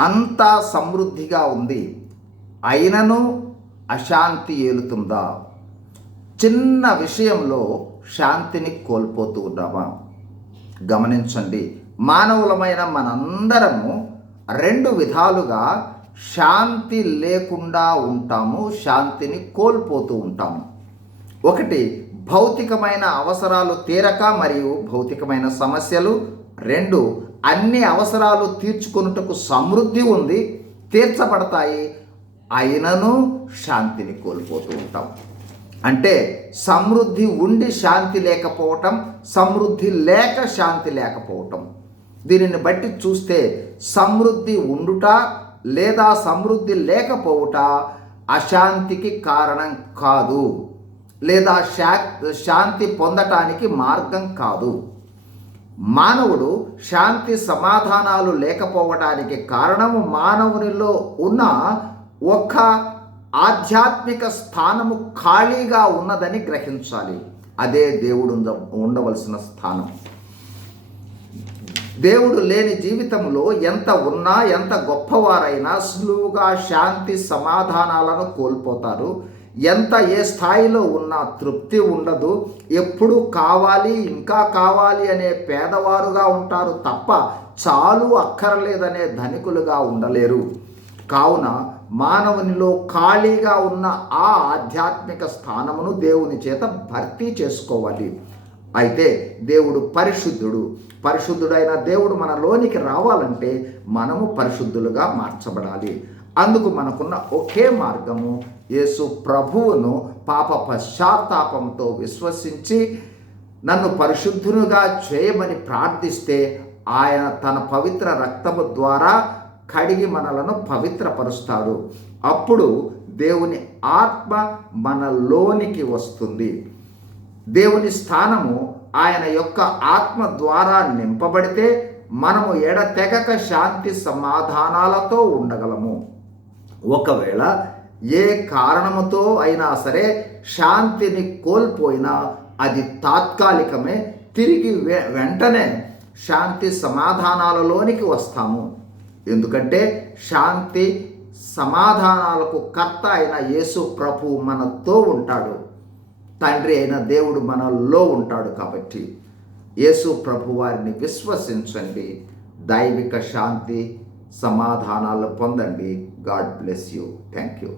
అంతా సమృద్ధిగా ఉంది. అయినను అశాంతి ఏలుతుందా? చిన్న విషయంలో శాంతిని కోల్పోతూ ఉన్నామా? గమనించండి మానవులమైన మనందరము రెండు విధాలుగా శాంతి లేకుండా ఉంటాము శాంతిని కోల్పోతూ ఉంటాము. ఒకటి భౌతికమైన అవసరాలు తీరక మరియు భౌతికమైన సమస్యలు రెండు అన్ని అవసరాలు తీర్చుకొనుటకు సమృద్ధి ఉంది తీర్చబడతాయి అయినను శాంతిని కోల్పోతూ ఉంటాం. అంటే సమృద్ధి ఉండి శాంతి లేకపోవటం సమృద్ధి లేక శాంతి లేకపోవటం. దీనిని బట్టి చూస్తే సమృద్ధి ఉండుట లేదా సమృద్ధి లేకపోవుట అశాంతికి కారణం కాదు. లేదా శా శాంతి పొందటానికి మార్గం కాదు. మానవుడు శాంతి సమాధానాలు లేకపోవడానికి కారణము మానవునిలో ఉన్న ఒక్క ఆధ్యాత్మిక స్థానము ఖాళీగా ఉన్నదని గ్రహించాలి. అదే దేవుడు ఉండవలసిన స్థానం. దేవుడు లేని జీవితంలో ఎంత ఉన్నా ఎంత గొప్పవారైనా సులువుగా శాంతి సమాధానాలను కోల్పోతారు. ఎంత ఏ స్థాయిలో ఉన్నా తృప్తి ఉండదు. ఎప్పుడు కావాలి ఇంకా కావాలి అనే పేదవారుగా ఉంటారు తప్ప చాలు అక్కర్లేదనే ధనికులుగా ఉండలేరు. కావున మానవునిలో ఖాళీగా ఉన్న ఆ ఆధ్యాత్మిక స్థానమును దేవుని చేత భర్తీ చేసుకోవాలి. అయితే దేవుడు పరిశుద్ధుడు. పరిశుద్ధుడైన దేవుడు మనలోనికి రావాలంటే మనము పరిశుద్ధులుగా మార్చబడాలి. అందుకు మనకున్న ఒకే మార్గము యేసు ప్రభువును పాప పశ్చాత్తాపంతో విశ్వసించి నన్ను పరిశుద్ధునిగా చేయమని ప్రార్థిస్తే ఆయన తన పవిత్ర రక్తము ద్వారా కడిగి మనలను పవిత్రపరుస్తాడు. అప్పుడు దేవుని ఆత్మ మనలోనికి వస్తుంది. దేవుని స్థానము ఆయన యొక్క ఆత్మ ద్వారా నింపబడితే మనము ఎడతెగక శాంతి సమాధానాలతో ఉండగలము. ఒకవేళ ఏ కారణముతో అయినా సరే శాంతిని కోల్పోయినా అది తాత్కాలికమే తిరిగి వె- వెంటనే శాంతి సమాధానాలలోనికి వస్తాము. ఎందుకంటే శాంతి సమాధానాలకు కర్త అయిన యేసు ప్రభు మనతో ఉంటాడు. తండ్రి అయిన దేవుడు మనలో ఉంటాడు కాబట్టి యేసు ప్రభు వారిని విశ్వసించండి. దైవిక శాంతి సమాధానాలు పొందండి. God bless you. Thank you